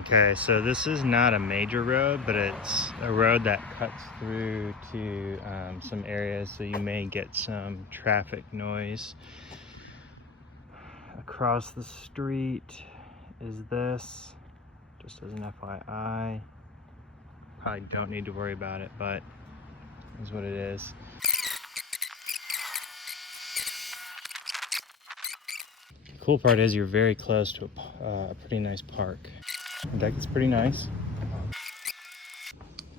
Okay, so this is not a major road, but it's a road that cuts through to some areas, so you may get some traffic noise. Across the street is this, just as an FYI. Probably don't need to worry about it, but is what it is. The cool part is you're very close to a pretty nice park. The deck is pretty nice.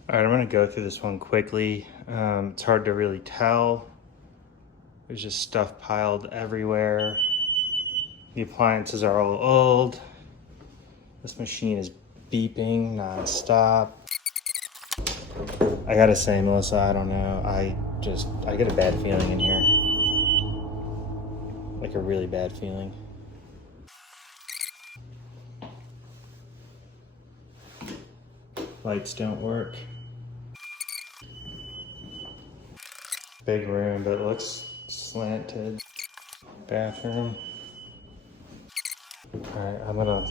All right, I'm gonna go through this one quickly. It's hard to really tell. There's just stuff piled everywhere. The appliances are all old. This machine is beeping nonstop. I gotta say, Melissa, I don't know. I get a bad feeling in here. Like a really bad feeling. Lights don't work. Big room, but it looks slanted. Bathroom. Alright, I'm gonna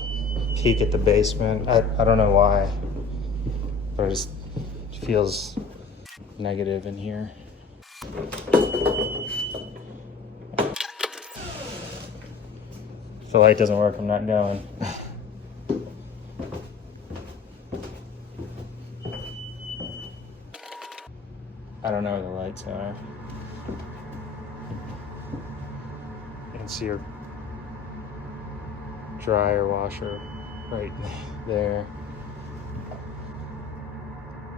peek at the basement. I don't know why, but it just feels negative in here. If the light doesn't work, I'm not going. I don't know where the lights are. You can see your dryer washer right there.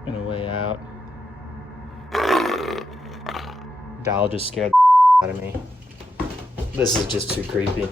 And a way out. Doll just scared the out of me. This is just too creepy.